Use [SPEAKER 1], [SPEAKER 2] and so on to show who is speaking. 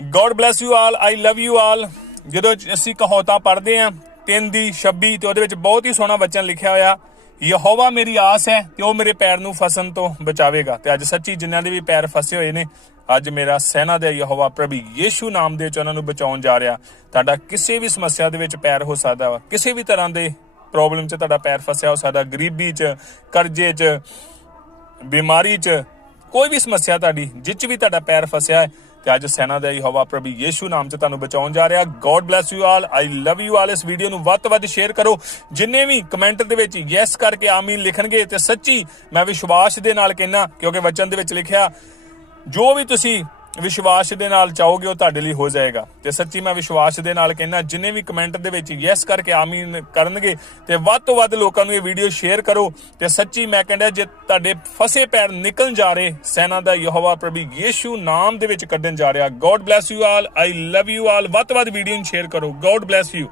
[SPEAKER 1] God bless you all I love you all ਜਦੋਂ ਅਸੀਂ ਕਹੌਤਾ ਪੜ੍ਹਦੇ ਆ 3 ਦੀ 26 ਤੇ ਉਹਦੇ ਵਿੱਚ ਬਹੁਤ ਹੀ ਸੋਹਣਾ ਵਚਨ ਲਿਖਿਆ ਹੋਇਆ, ਯਹੋਵਾ ਮੇਰੀ ਆਸ ਹੈ ਤੇ ਉਹ ਮੇਰੇ ਪੈਰ ਨੂੰ ਫਸਣ ਤੋਂ ਬਚਾਵੇਗਾ। ਤੇ ਅੱਜ ਸੱਚੀ ਜਿਨ੍ਹਾਂ ਦੇ ਵੀ ਪੈਰ ਫਸੇ ਹੋਏ ਨੇ, ਅੱਜ ਮੇਰਾ ਸੈਨਾ ਦਾ ਯਹੋਵਾ ਪ੍ਰਭੂ ਯੀਸ਼ੂ ਨਾਮ ਦੇ ਵਿੱਚ ਉਹਨਾਂ ਨੂੰ ਬਚਾਉਣ ਜਾ ਰਿਹਾ। ਤੁਹਾਡਾ ਕਿਸੇ ਵੀ ਸਮੱਸਿਆ ਦੇ ਵਿੱਚ ਪੈਰ ਹੋ ਸਕਦਾ ਵਾ। ਕਿਸੇ ਵੀ ਤਰ੍ਹਾਂ ਦੇ ਪ੍ਰੋਬਲਮ 'ਚ ਤੁਹਾਡਾ ਪੈਰ ਫਸਿਆ ਹੋ ਸਕਦਾ। ਗਰੀਬੀ 'ਚ, ਕਰਜ਼ੇ 'ਚ, ਬਿਮਾਰੀ 'ਚ ਕੋਈ ਵੀ ਸਮੱਸਿਆ ਤੁਹਾਡੀ, ਜਿੱਚ ਵੀ ਤੁਹਾਡਾ ਪੈਰ ਫਸਿਆ ਹੈ, ਤੇ ਅੱਜ ਸੈਨਾ ਦਾ ਯਹੋਵਾ ਪ੍ਰਭੂ ਯੀਸ਼ੂ ਨਾਮ 'ਚ ਤੁਹਾਨੂੰ ਬਚਾਉਣ ਜਾ ਰਿਹਾ। God bless you all I love you all ਇਸ ਵੀਡੀਓ ਨੂੰ ਵੱਧ ਤੋਂ ਵੱਧ ਸ਼ੇਅਰ ਕਰੋ। ਜਿੰਨੇ ਵੀ ਕਮੈਂਟ ਦੇ ਵਿੱਚ ਯੈਸ ਕਰਕੇ ਆਮੀਨ ਲਿਖਣਗੇ, ਤੇ ਸੱਚੀ ਮੈਂ ਵਿਸ਼ਵਾਸ ਦੇ ਨਾਲ ਕਹਿਣਾ ਕਿਉਂਕਿ ਵਚਨ ਦੇ ਵਿੱਚ ਲਿਖਿਆ, ਜੋ ਵੀ ਤੁਸੀਂ ਵਿਸ਼ਵਾਸ ਦੇ ਨਾਲ ਚਾਹੋਗੇ ਉਹ ਤੁਹਾਡੇ ਲਈ ਹੋ ਜਾਏਗਾ। ਤੇ ਸੱਚੀ ਮੈਂ ਵਿਸ਼ਵਾਸ ਦੇ ਨਾਲ ਕਹਿੰਦਾ, ਜਿੰਨੇ ਵੀ ਕਮੈਂਟ ਦੇ ਵਿੱਚ ਯੈਸ ਕਰਕੇ ਆਮੀਨ ਕਰਨਗੇ, ਤੇ ਵੱਧ ਤੋਂ ਵੱਧ ਲੋਕਾਂ ਨੂੰ ਇਹ ਵੀਡੀਓ ਸ਼ੇਅਰ ਕਰੋ। ਤੇ ਸੱਚੀ ਮੈਂ ਕਹਿੰਦਾ, ਜੇ ਤੁਹਾਡੇ ਫਸੇ ਪੈਰ ਨਿਕਲਣ ਜਾ ਰਹੇ, ਸੈਨਾ ਦਾ ਯਹੋਵਾ ਪ੍ਰਭੂ ਯੀਸ਼ੂ ਨਾਮ ਦੇ ਵਿੱਚ ਕੱਢਣ ਜਾ ਰਿਹਾ। God bless you all I love you all ਵੱਧ ਤੋਂ ਵੱਧ ਵੀਡੀਓ ਨੂੰ ਸ਼ੇਅਰ ਕਰੋ। God bless you